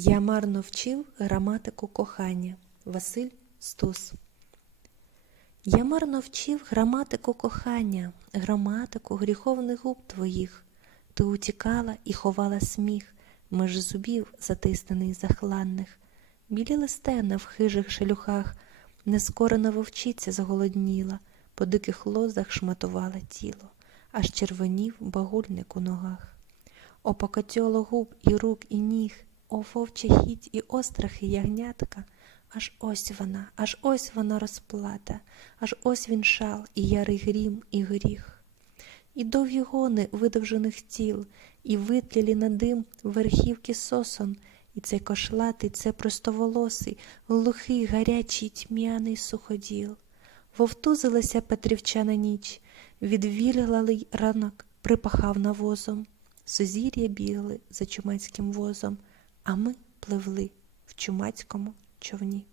Я марно вчив граматику кохання. Василь Стус. Я марно вчив граматику кохання, граматику гріховних губ твоїх. Ти утікала і ховала сміх, меж зубів затиснений захланних. Біліли стена в хижих шелюхах, нескорена вовчиця зголодніла, по диких лозах шматувала тіло, аж червонів багульник у ногах. О покатьоло губ і рук, і ніг, о вовча хіть і острахи ягнятка, аж ось вона, аж ось вона розплата, аж ось він шал, і ярий грім, і гріх. І довгі гони видовжених тіл, і витлілі на дим верхівки сосон, і цей кошлатий, це простоволосий, глухий, гарячий, тьмяний суходіл. Вовтузилася петрівчана ніч, відвілялий ранок припахав навозом. Сузір'я бігли за чумацьким возом, а ми пливли в чумацькому човні.